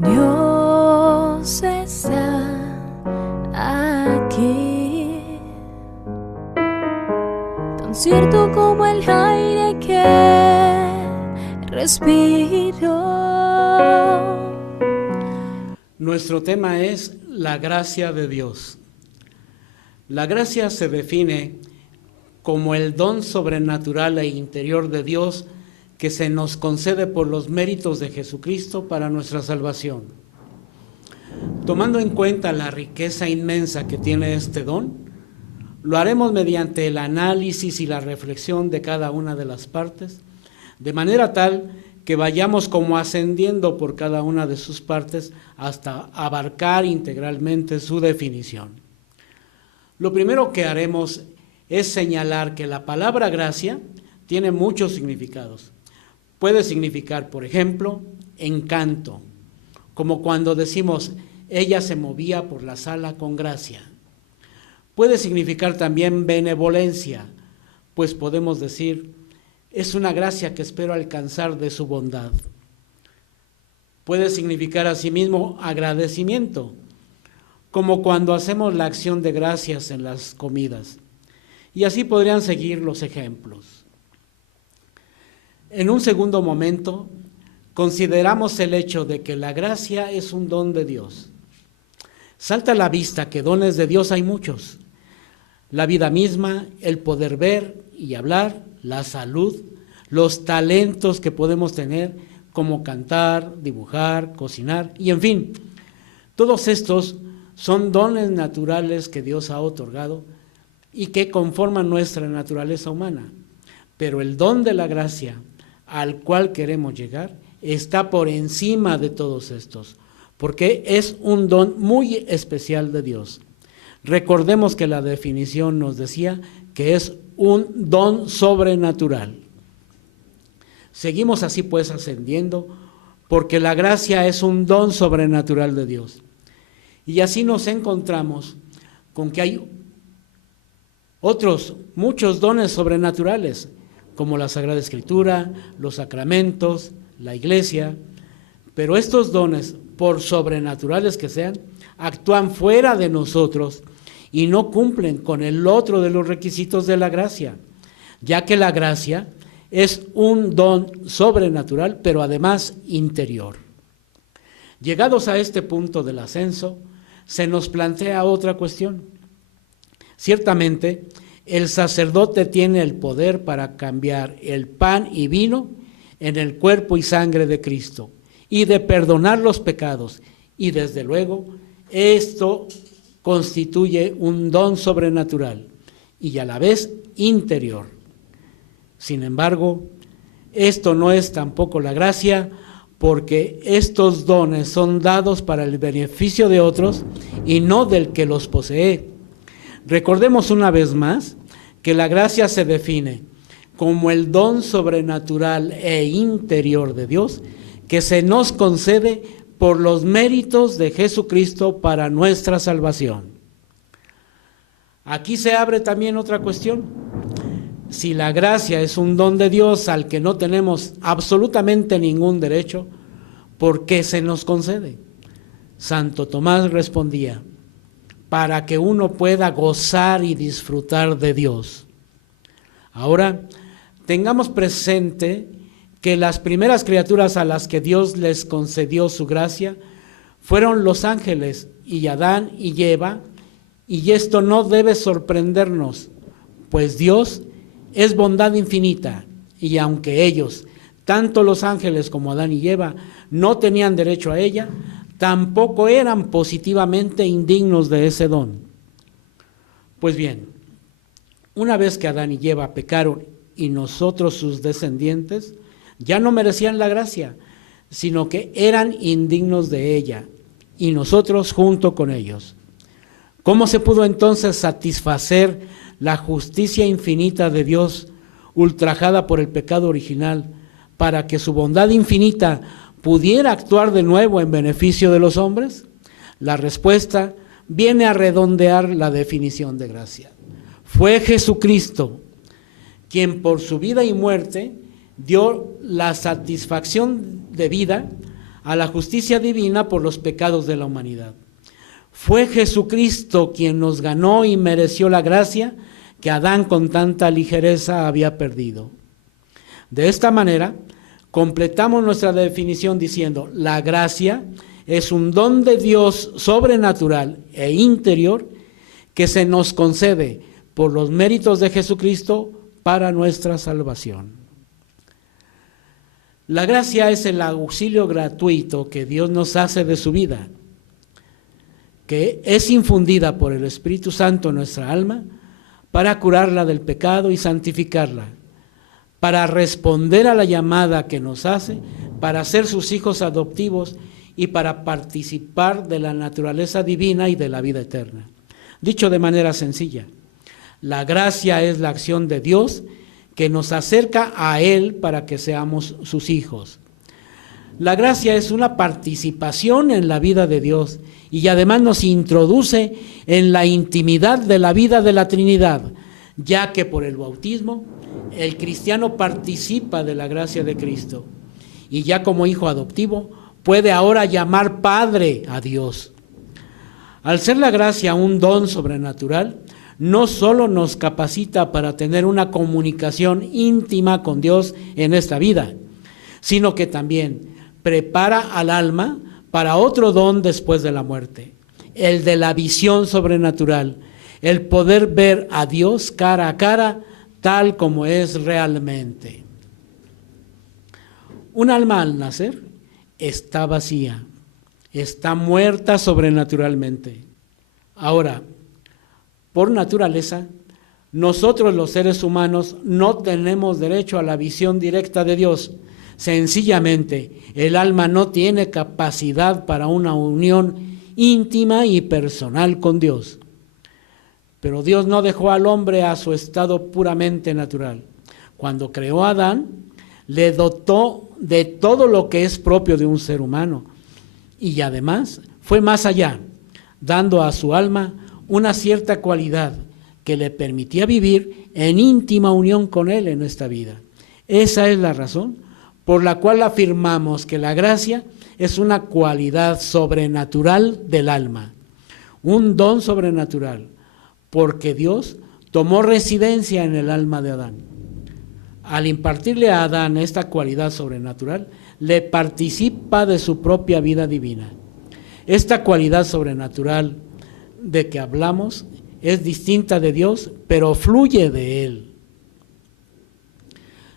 Dios está aquí, tan cierto como el aire que respiro. Nuestro tema es la gracia de Dios. La gracia se define como el don sobrenatural e interior de Dios que se nos concede por los méritos de Jesucristo para nuestra salvación. Tomando en cuenta la riqueza inmensa que tiene este don, lo haremos mediante el análisis y la reflexión de cada una de las partes, de manera tal que vayamos como ascendiendo por cada una de sus partes hasta abarcar integralmente su definición. Lo primero que haremos es señalar que la palabra gracia tiene muchos significados. Puede significar, por ejemplo, encanto, como cuando decimos, ella se movía por la sala con gracia. Puede significar también benevolencia, pues podemos decir, es una gracia que espero alcanzar de su bondad. Puede significar asimismo agradecimiento, como cuando hacemos la acción de gracias en las comidas. Y así podrían seguir los ejemplos. En un segundo momento, consideramos el hecho de que la gracia es un don de Dios. Salta a la vista que dones de Dios hay muchos. La vida misma, el poder ver y hablar, la salud, los talentos que podemos tener, como cantar, dibujar, cocinar, y en fin, todos estos son dones naturales que Dios ha otorgado y que conforman nuestra naturaleza humana. Pero el don de la gracia al cual queremos llegar está por encima de todos estos, porque es un don muy especial de Dios. Recordemos que la definición nos decía que es un don sobrenatural. Seguimos así pues ascendiendo, porque la gracia es un don sobrenatural de Dios. Y así nos encontramos con que hay otros muchos dones sobrenaturales, como la Sagrada Escritura, los sacramentos, la iglesia, pero estos dones, por sobrenaturales que sean, actúan fuera de nosotros y no cumplen con el otro de los requisitos de la gracia, ya que la gracia es un don sobrenatural, pero además interior. Llegados a este punto del ascenso, se nos plantea otra cuestión. Ciertamente, el sacerdote tiene el poder para cambiar el pan y vino en el cuerpo y sangre de Cristo y de perdonar los pecados. Y desde luego, esto constituye un don sobrenatural y a la vez interior. Sin embargo, esto no es tampoco la gracia, porque estos dones son dados para el beneficio de otros y no del que los posee. Recordemos una vez más que la gracia se define como el don sobrenatural e interior de Dios que se nos concede por los méritos de Jesucristo para nuestra salvación. Aquí se abre también otra cuestión. Si la gracia es un don de Dios al que no tenemos absolutamente ningún derecho, ¿por qué se nos concede? Santo Tomás respondía, para que uno pueda gozar y disfrutar de Dios. Ahora, tengamos presente que las primeras criaturas a las que Dios les concedió su gracia fueron los ángeles y Adán y Eva, y esto no debe sorprendernos, pues Dios es bondad infinita, y aunque ellos, tanto los ángeles como Adán y Eva, no tenían derecho a ella, tampoco eran positivamente indignos de ese don. Pues bien, una vez que Adán y Eva pecaron y nosotros sus descendientes, ya no merecían la gracia, sino que eran indignos de ella, y nosotros junto con ellos. ¿Cómo se pudo entonces satisfacer la justicia infinita de Dios, ultrajada por el pecado original, para que su bondad infinita pudiera actuar de nuevo en beneficio de los hombres? La respuesta viene a redondear la definición de gracia. Fue Jesucristo quien por su vida y muerte dio la satisfacción de vida a la justicia divina por los pecados de la humanidad. Fue Jesucristo quien nos ganó y mereció la gracia que Adán con tanta ligereza había perdido. De esta manera, completamos nuestra definición diciendo: la gracia es un don de Dios sobrenatural e interior que se nos concede por los méritos de Jesucristo para nuestra salvación. La gracia es el auxilio gratuito que Dios nos hace de su vida, que es infundida por el Espíritu Santo en nuestra alma para curarla del pecado y santificarla, para responder a la llamada que nos hace, para ser sus hijos adoptivos y para participar de la naturaleza divina y de la vida eterna. Dicho de manera sencilla, la gracia es la acción de Dios que nos acerca a Él para que seamos sus hijos. La gracia es una participación en la vida de Dios y además nos introduce en la intimidad de la vida de la Trinidad, ya que por el bautismo el cristiano participa de la gracia de Cristo y ya como hijo adoptivo puede ahora llamar Padre a Dios. Al ser la gracia un don sobrenatural, no solo nos capacita para tener una comunicación íntima con Dios en esta vida, sino que también prepara al alma para otro don después de la muerte, el de la visión sobrenatural, el poder ver a Dios cara a cara tal como es realmente. Un alma al nacer está vacía, está muerta sobrenaturalmente. Ahora, por naturaleza, nosotros los seres humanos no tenemos derecho a la visión directa de Dios. Sencillamente, el alma no tiene capacidad para una unión íntima y personal con Dios. Pero Dios no dejó al hombre a su estado puramente natural. Cuando creó a Adán, le dotó de todo lo que es propio de un ser humano. Y además fue más allá, dando a su alma una cierta cualidad que le permitía vivir en íntima unión con Él en esta vida. Esa es la razón por la cual afirmamos que la gracia es una cualidad sobrenatural del alma, un don sobrenatural, porque Dios tomó residencia en el alma de Adán. Al impartirle a Adán esta cualidad sobrenatural, le participa de su propia vida divina. Esta cualidad sobrenatural de que hablamos es distinta de Dios, pero fluye de Él.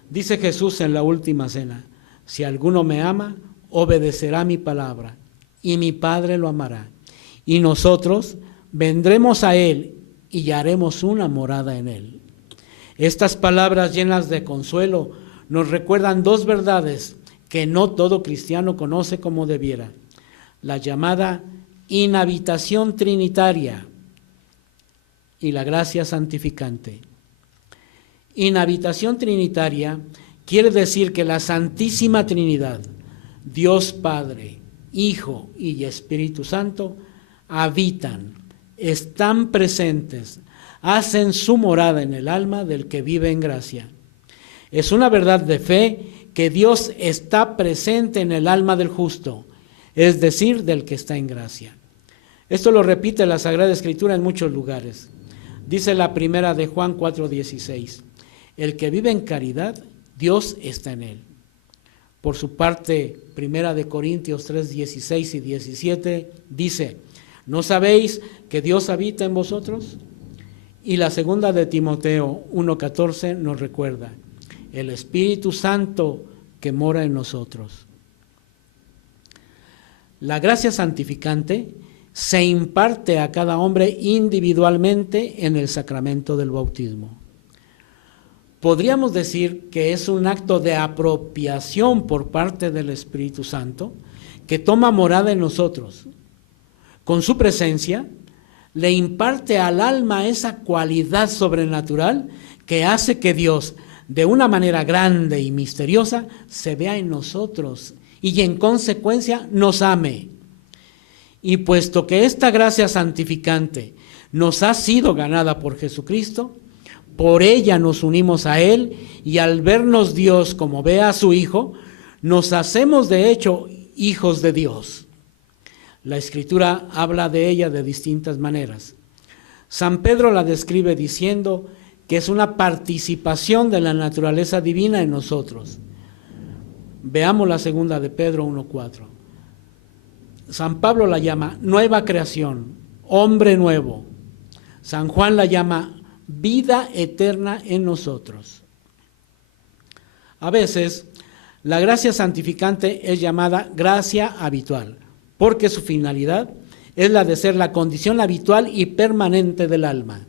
Dice Jesús en la última cena: si alguno me ama, obedecerá mi palabra, y mi Padre lo amará. Y nosotros vendremos a Él y haremos una morada en Él. Estas palabras llenas de consuelo nos recuerdan dos verdades que no todo cristiano conoce como debiera: la llamada inhabitación trinitaria y la gracia santificante. Inhabitación trinitaria quiere decir que la Santísima Trinidad, Dios Padre, Hijo y Espíritu Santo, habitan, están presentes, hacen su morada en el alma del que vive en gracia. Es una verdad de fe que Dios está presente en el alma del justo, es decir, del que está en gracia. Esto lo repite la Sagrada Escritura en muchos lugares. Dice la primera de Juan 4:16, el que vive en caridad, Dios está en él. Por su parte, primera de Corintios 3:16 y 17 dice, ¿no sabéis que Dios habita en vosotros? Y la segunda de Timoteo 1:14 nos recuerda, el Espíritu Santo que mora en nosotros. La gracia santificante se imparte a cada hombre individualmente en el sacramento del bautismo. Podríamos decir que es un acto de apropiación por parte del Espíritu Santo que toma morada en nosotros. Con su presencia, le imparte al alma esa cualidad sobrenatural que hace que Dios, de una manera grande y misteriosa, se vea en nosotros y en consecuencia nos ame. Y puesto que esta gracia santificante nos ha sido ganada por Jesucristo, por ella nos unimos a Él y al vernos Dios como ve a su Hijo, nos hacemos de hecho hijos de Dios. La Escritura habla de ella de distintas maneras. San Pedro la describe diciendo que es una participación de la naturaleza divina en nosotros. Veamos la segunda de Pedro 1:4. San Pablo la llama nueva creación, hombre nuevo. San Juan la llama vida eterna en nosotros. A veces, la gracia santificante es llamada gracia habitual, porque su finalidad es la de ser la condición habitual y permanente del alma.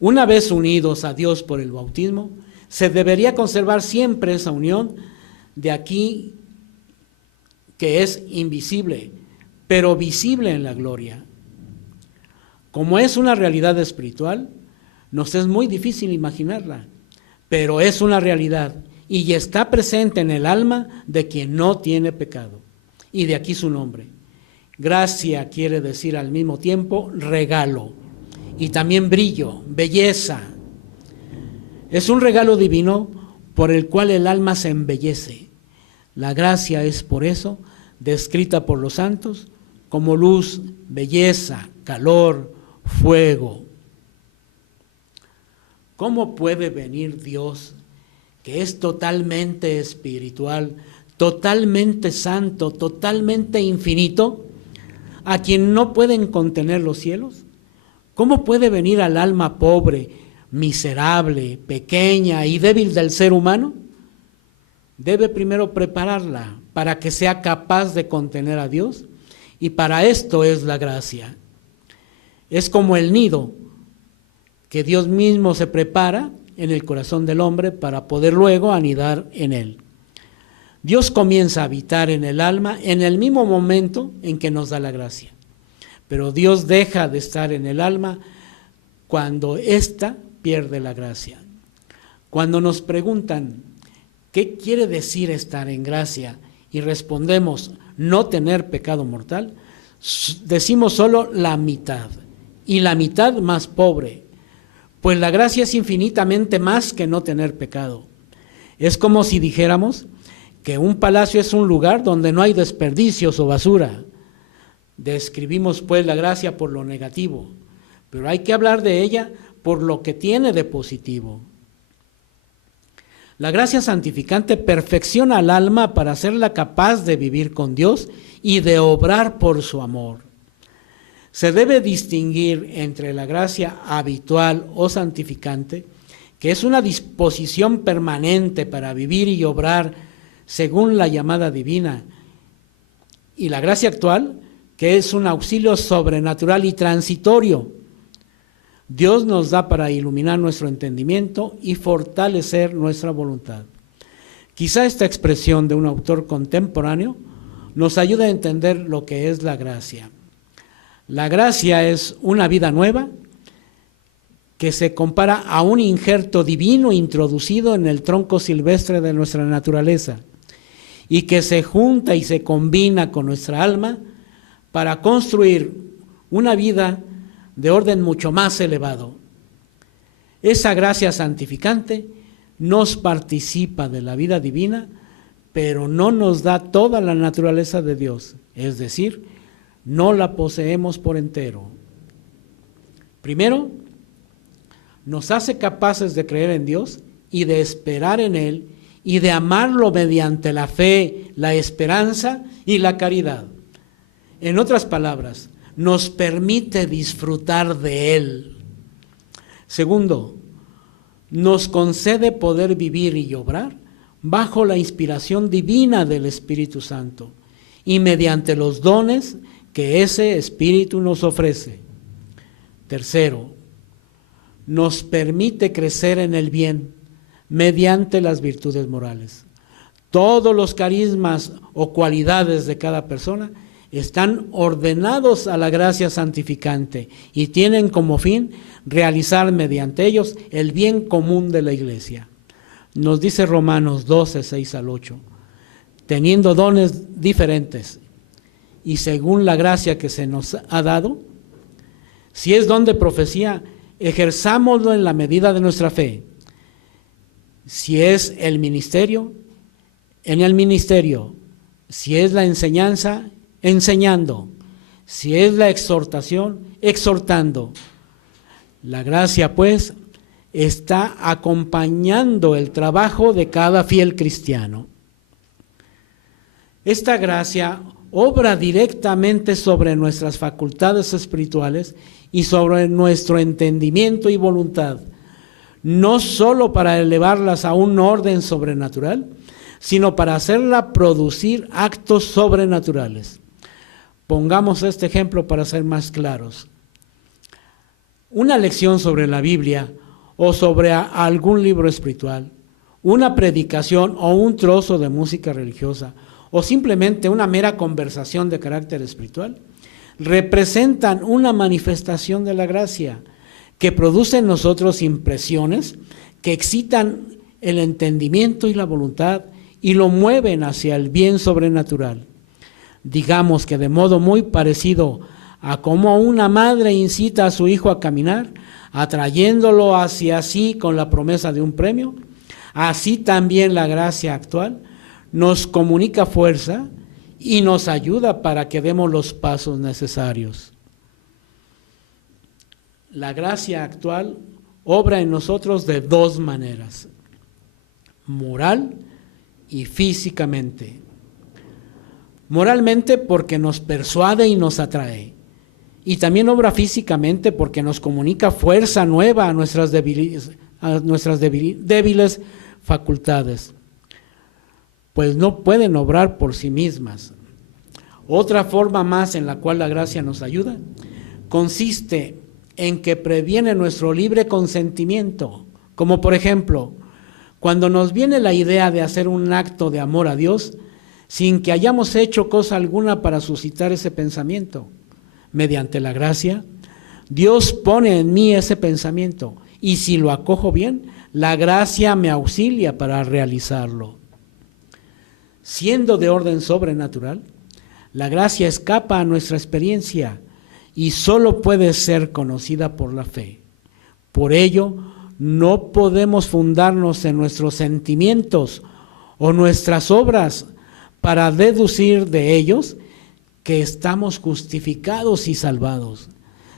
Una vez unidos a Dios por el bautismo, se debería conservar siempre esa unión de aquí que es invisible, pero visible en la gloria. Como es una realidad espiritual, nos es muy difícil imaginarla, pero es una realidad y está presente en el alma de quien no tiene pecado. Y de aquí su nombre. Gracia quiere decir al mismo tiempo regalo y también brillo, belleza. Es un regalo divino por el cual el alma se embellece. La gracia es por eso descrita por los santos como luz, belleza, calor, fuego. ¿Cómo puede venir Dios, que es totalmente espiritual, totalmente santo, totalmente infinito, a quien no pueden contener los cielos? ¿Cómo puede venir al alma pobre, miserable, pequeña y débil del ser humano? Debe primero prepararla para que sea capaz de contener a Dios, y para esto es la gracia. Es como el nido que Dios mismo se prepara en el corazón del hombre para poder luego anidar en él. Dios comienza a habitar en el alma en el mismo momento en que nos da la gracia, pero Dios deja de estar en el alma cuando ésta pierde la gracia. Cuando nos preguntan ¿qué quiere decir estar en gracia? Y respondemos no tener pecado mortal, decimos solo la mitad, y la mitad más pobre, pues la gracia es infinitamente más que no tener pecado. Es como si dijéramos que un palacio es un lugar donde no hay desperdicios o basura. Describimos pues la gracia por lo negativo, pero hay que hablar de ella por lo que tiene de positivo. La gracia santificante perfecciona al alma para hacerla capaz de vivir con Dios y de obrar por su amor. Se debe distinguir entre la gracia habitual o santificante, que es una disposición permanente para vivir y obrar según la llamada divina, y la gracia actual, que es un auxilio sobrenatural y transitorio. Dios nos da para iluminar nuestro entendimiento y fortalecer nuestra voluntad. Quizá esta expresión de un autor contemporáneo nos ayude a entender lo que es la gracia. La gracia es una vida nueva que se compara a un injerto divino introducido en el tronco silvestre de nuestra naturaleza y que se junta y se combina con nuestra alma para construir una vida de orden mucho más elevado. Esa gracia santificante nos participa de la vida divina, pero no nos da toda la naturaleza de Dios, es decir, no la poseemos por entero. Primero, nos hace capaces de creer en Dios y de esperar en Él y de amarlo mediante la fe, la esperanza y la caridad. En otras palabras, nos permite disfrutar de Él. Segundo, nos concede poder vivir y obrar bajo la inspiración divina del Espíritu Santo y mediante los dones que ese Espíritu nos ofrece. Tercero, nos permite crecer en el bien mediante las virtudes morales. Todos los carismas o cualidades de cada persona están ordenados a la gracia santificante y tienen como fin realizar mediante ellos el bien común de la iglesia. Nos dice Romanos 12, 6 al 8, teniendo dones diferentes y según la gracia que se nos ha dado, si es don de profecía, ejerzámoslo en la medida de nuestra fe. Si es el ministerio, en el ministerio. Si es la enseñanza, enseñando. Si es la exhortación, exhortando. La gracia, pues, está acompañando el trabajo de cada fiel cristiano. Esta gracia obra directamente sobre nuestras facultades espirituales y sobre nuestro entendimiento y voluntad, no solo para elevarlas a un orden sobrenatural, sino para hacerla producir actos sobrenaturales. Pongamos este ejemplo para ser más claros. Una lección sobre la Biblia o sobre algún libro espiritual, una predicación o un trozo de música religiosa o simplemente una mera conversación de carácter espiritual, representan una manifestación de la gracia que produce en nosotros impresiones que excitan el entendimiento y la voluntad y lo mueven hacia el bien sobrenatural. Digamos que de modo muy parecido a cómo una madre incita a su hijo a caminar, atrayéndolo hacia sí con la promesa de un premio, así también la gracia actual nos comunica fuerza y nos ayuda para que demos los pasos necesarios. La gracia actual obra en nosotros de dos maneras, moral y físicamente. Moralmente porque nos persuade y nos atrae, y también obra físicamente porque nos comunica fuerza nueva a nuestras débiles facultades, pues no pueden obrar por sí mismas. Otra forma más en la cual la gracia nos ayuda consiste en que previene nuestro libre consentimiento, como por ejemplo, cuando nos viene la idea de hacer un acto de amor a Dios sin que hayamos hecho cosa alguna para suscitar ese pensamiento. Mediante la gracia, Dios pone en mí ese pensamiento y si lo acojo bien, la gracia me auxilia para realizarlo. Siendo de orden sobrenatural, la gracia escapa a nuestra experiencia y solo puede ser conocida por la fe. Por ello, no podemos fundarnos en nuestros sentimientos o nuestras obras para deducir de ellos que estamos justificados y salvados.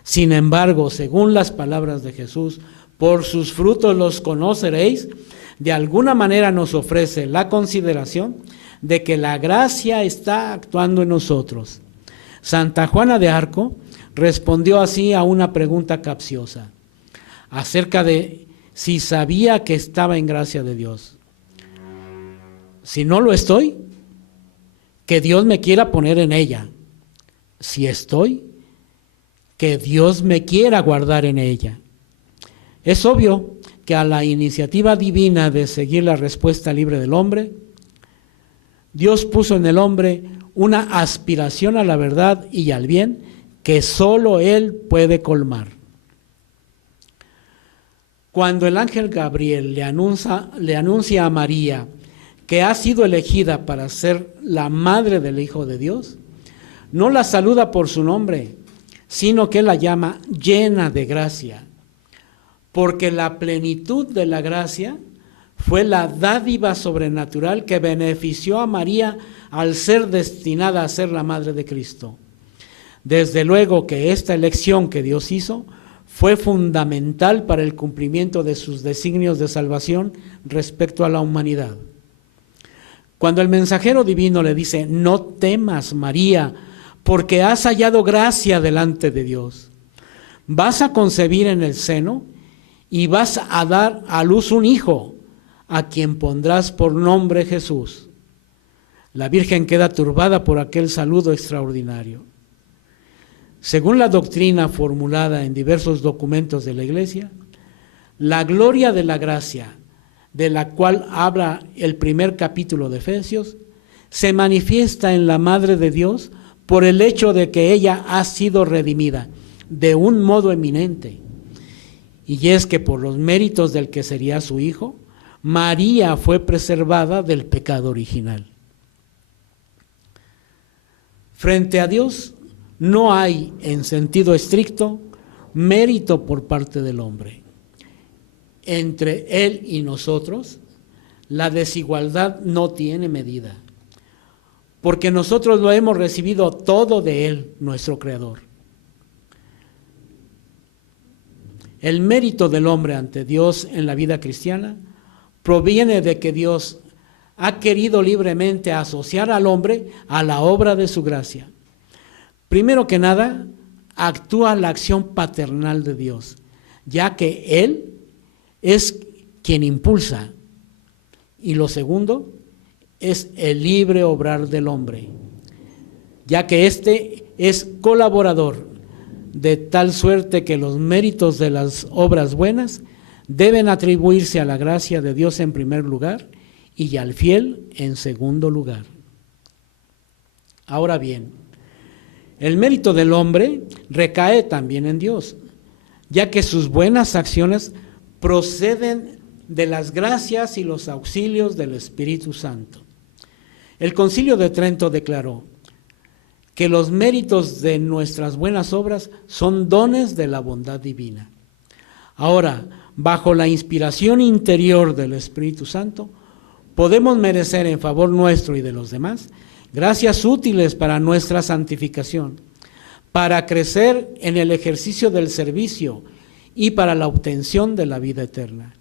Sin embargo, según las palabras de Jesús, por sus frutos los conoceréis, de alguna manera nos ofrece la consideración de que la gracia está actuando en nosotros. Santa Juana de Arco respondió así a una pregunta capciosa acerca de si sabía que estaba en gracia de Dios. Si no lo estoy, que Dios me quiera poner en ella. Si estoy, que Dios me quiera guardar en ella. Es obvio que a la iniciativa divina de seguir la respuesta libre del hombre, Dios puso en el hombre una aspiración a la verdad y al bien que solo Él puede colmar. Cuando el ángel Gabriel le anuncia a María que ha sido elegida para ser la madre del Hijo de Dios, no la saluda por su nombre, sino que la llama llena de gracia, porque la plenitud de la gracia fue la dádiva sobrenatural que benefició a María al ser destinada a ser la madre de Cristo. Desde luego que esta elección que Dios hizo fue fundamental para el cumplimiento de sus designios de salvación respecto a la humanidad. Cuando el mensajero divino le dice, no temas, María, porque has hallado gracia delante de Dios. Vas a concebir en el seno y vas a dar a luz un hijo, a quien pondrás por nombre Jesús. La Virgen queda turbada por aquel saludo extraordinario. Según la doctrina formulada en diversos documentos de la Iglesia, la gloria de la gracia, de la cual habla el primer capítulo de Efesios, se manifiesta en la Madre de Dios por el hecho de que ella ha sido redimida de un modo eminente. Y es que por los méritos del que sería su hijo, María fue preservada del pecado original. Frente a Dios no hay, en sentido estricto, mérito por parte del hombre. Entre Él y nosotros, la desigualdad no tiene medida. porque nosotros lo hemos recibido todo de Él, nuestro Creador. El mérito del hombre ante Dios en la vida cristiana proviene de que Dios ha querido libremente asociar al hombre a la obra de su gracia. Primero que nada, actúa la acción paternal de Dios, ya que Él es quien impulsa. Y lo segundo es el libre obrar del hombre, ya que éste es colaborador, de tal suerte que los méritos de las obras buenas deben atribuirse a la gracia de Dios en primer lugar y al fiel en segundo lugar. Ahora bien, el mérito del hombre recae también en Dios, ya que sus buenas acciones proceden de las gracias y los auxilios del Espíritu Santo. El Concilio de Trento declaró que los méritos de nuestras buenas obras son dones de la bondad divina. Ahora, bajo la inspiración interior del Espíritu Santo, podemos merecer en favor nuestro y de los demás gracias útiles para nuestra santificación, para crecer en el ejercicio del servicio y para la obtención de la vida eterna.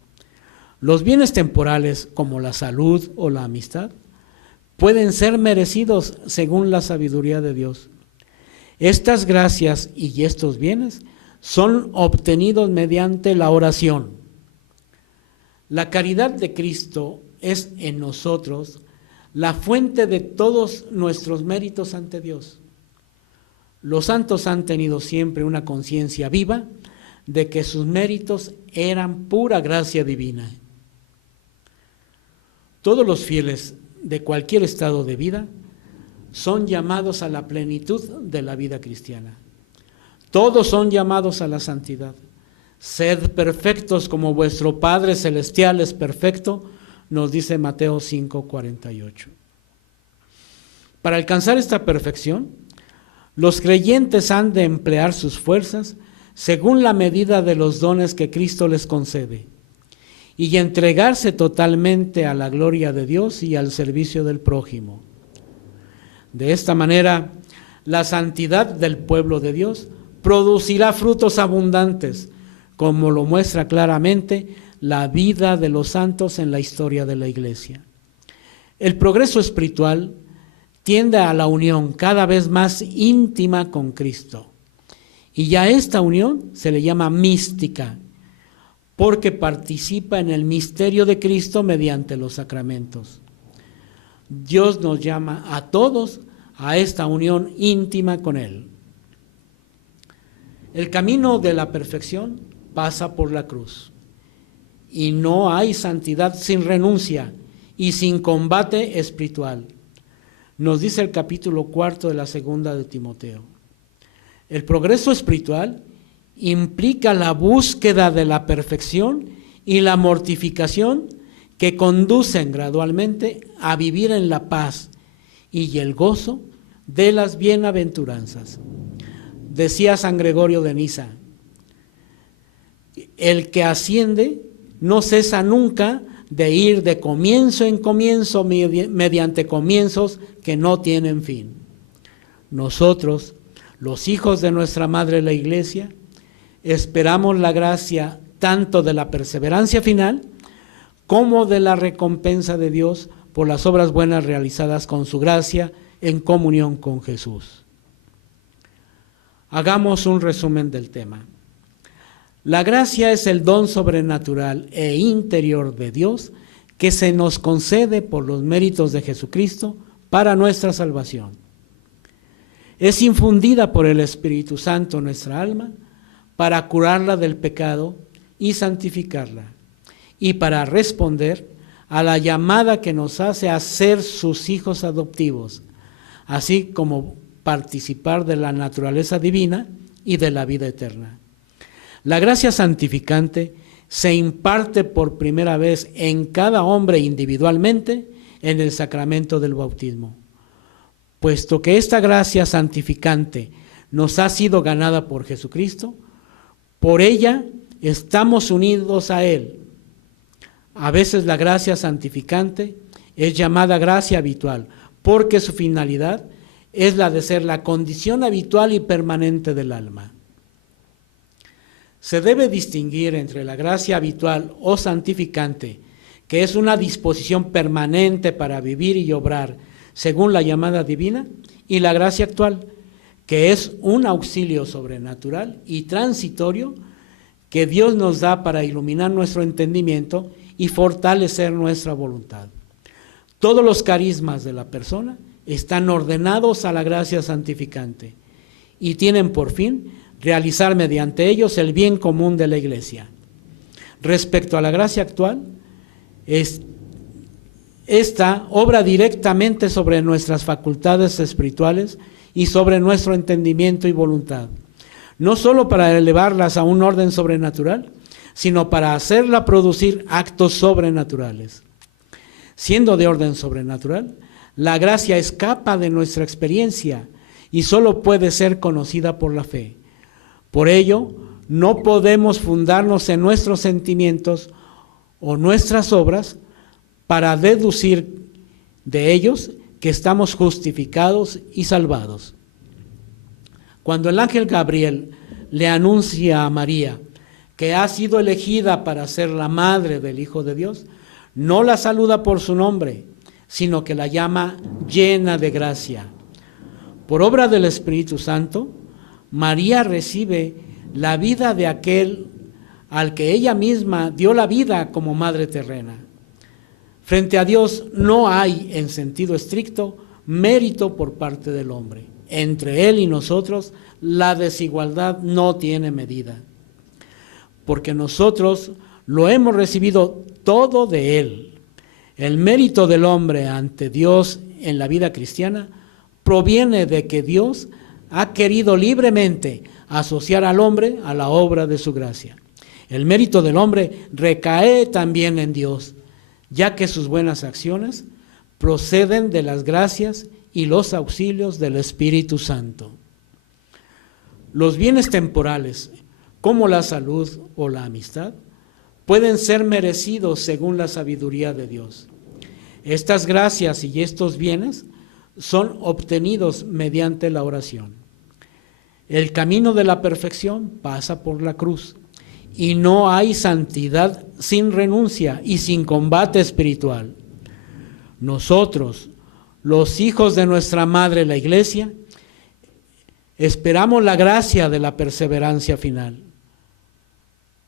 Los bienes temporales, como la salud o la amistad, pueden ser merecidos según la sabiduría de Dios. Estas gracias y estos bienes son obtenidos mediante la oración. La caridad de Cristo es en nosotros la fuente de todos nuestros méritos ante Dios. Los santos han tenido siempre una conciencia viva de que sus méritos eran pura gracia divina. Todos los fieles de cualquier estado de vida son llamados a la plenitud de la vida cristiana. Todos son llamados a la santidad. Sed perfectos como vuestro Padre Celestial es perfecto, nos dice Mateo 5:48. Para alcanzar esta perfección, los creyentes han de emplear sus fuerzas según la medida de los dones que Cristo les concede y entregarse totalmente a la gloria de Dios y al servicio del prójimo. De esta manera, la santidad del pueblo de Dios producirá frutos abundantes, como lo muestra claramente la vida de los santos en la historia de la Iglesia. El progreso espiritual tiende a la unión cada vez más íntima con Cristo, y ya esta unión se le llama mística, porque participa en el misterio de Cristo mediante los sacramentos. Dios nos llama a todos a esta unión íntima con Él. El camino de la perfección pasa por la cruz, y no hay santidad sin renuncia y sin combate espiritual, nos dice el capítulo 4 de la segunda de Timoteo. El progreso espiritual implica la búsqueda de la perfección y la mortificación que conducen gradualmente a vivir en la paz y el gozo de las bienaventuranzas. Decía San Gregorio de Niza, el que asciende no cesa nunca de ir de comienzo en comienzo mediante comienzos que no tienen fin. Nosotros, los hijos de nuestra Madre la Iglesia, esperamos la gracia tanto de la perseverancia final como de la recompensa de Dios por las obras buenas realizadas con su gracia en comunión con Jesús. Hagamos un resumen del tema. La gracia es el don sobrenatural e interior de Dios que se nos concede por los méritos de Jesucristo para nuestra salvación. Es infundida por el Espíritu Santo en nuestra alma para curarla del pecado y santificarla, y para responder a la llamada que nos hace a ser sus hijos adoptivos, así como participar de la naturaleza divina y de la vida eterna. La gracia santificante se imparte por primera vez en cada hombre individualmente en el sacramento del bautismo. Puesto que esta gracia santificante nos ha sido ganada por Jesucristo, por ella estamos unidos a Él. A veces la gracia santificante es llamada gracia habitual, porque su finalidad es la de ser la condición habitual y permanente del alma. Se debe distinguir entre la gracia habitual o santificante, que es una disposición permanente para vivir y obrar según la llamada divina, y la gracia actual, que es un auxilio sobrenatural y transitorio que Dios nos da para iluminar nuestro entendimiento y fortalecer nuestra voluntad. Todos los carismas de la persona están ordenados a la gracia santificante y tienen por fin realizar mediante ellos el bien común de la Iglesia. Respecto a la gracia actual, esta obra directamente sobre nuestras facultades espirituales y sobre nuestro entendimiento y voluntad, no solo para elevarlas a un orden sobrenatural, sino para hacerla producir actos sobrenaturales. Siendo de orden sobrenatural, la gracia escapa de nuestra experiencia y solo puede ser conocida por la fe. Por ello, no podemos fundarnos en nuestros sentimientos o nuestras obras para deducir de ellos que estamos justificados y salvados. Cuando el ángel Gabriel le anuncia a María que ha sido elegida para ser la madre del Hijo de Dios, no la saluda por su nombre, sino que la llama llena de gracia. Por obra del Espíritu Santo, María recibe la vida de aquel al que ella misma dio la vida como madre terrena. Frente a Dios no hay, en sentido estricto, mérito por parte del hombre. Entre Él y nosotros, la desigualdad no tiene medida, porque nosotros lo hemos recibido todo de Él. El mérito del hombre ante Dios en la vida cristiana proviene de que Dios ha querido libremente asociar al hombre a la obra de su gracia. El mérito del hombre recae también en Dios, ya que sus buenas acciones proceden de las gracias y los auxilios del Espíritu Santo. Los bienes temporales, como la salud o la amistad, pueden ser merecidos según la sabiduría de Dios. Estas gracias y estos bienes son obtenidos mediante la oración. El camino de la perfección pasa por la cruz, y no hay santidad sin renuncia y sin combate espiritual. Nosotros, los hijos de nuestra madre la Iglesia, esperamos la gracia de la perseverancia final.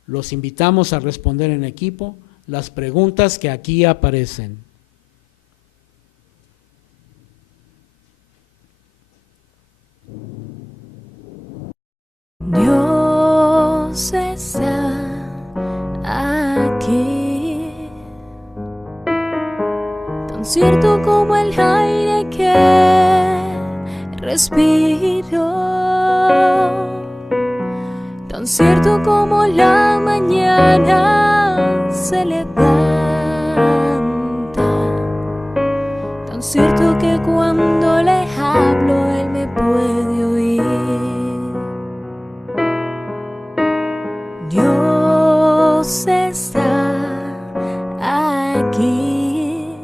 Los invitamos a responder en equipo las preguntas que aquí aparecen. Dios está aquí, tan cierto como el aire que respiro, tan cierto como la mañana se levanta, tan cierto que cuando le hablo Él me puede oír. Dios está aquí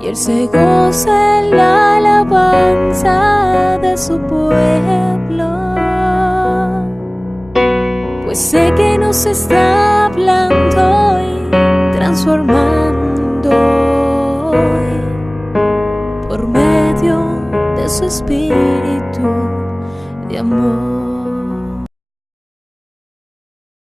y Él se goza en la alabanza de su pueblo, pues sé que nos está hablando y transformando hoy por medio de su espíritu de amor.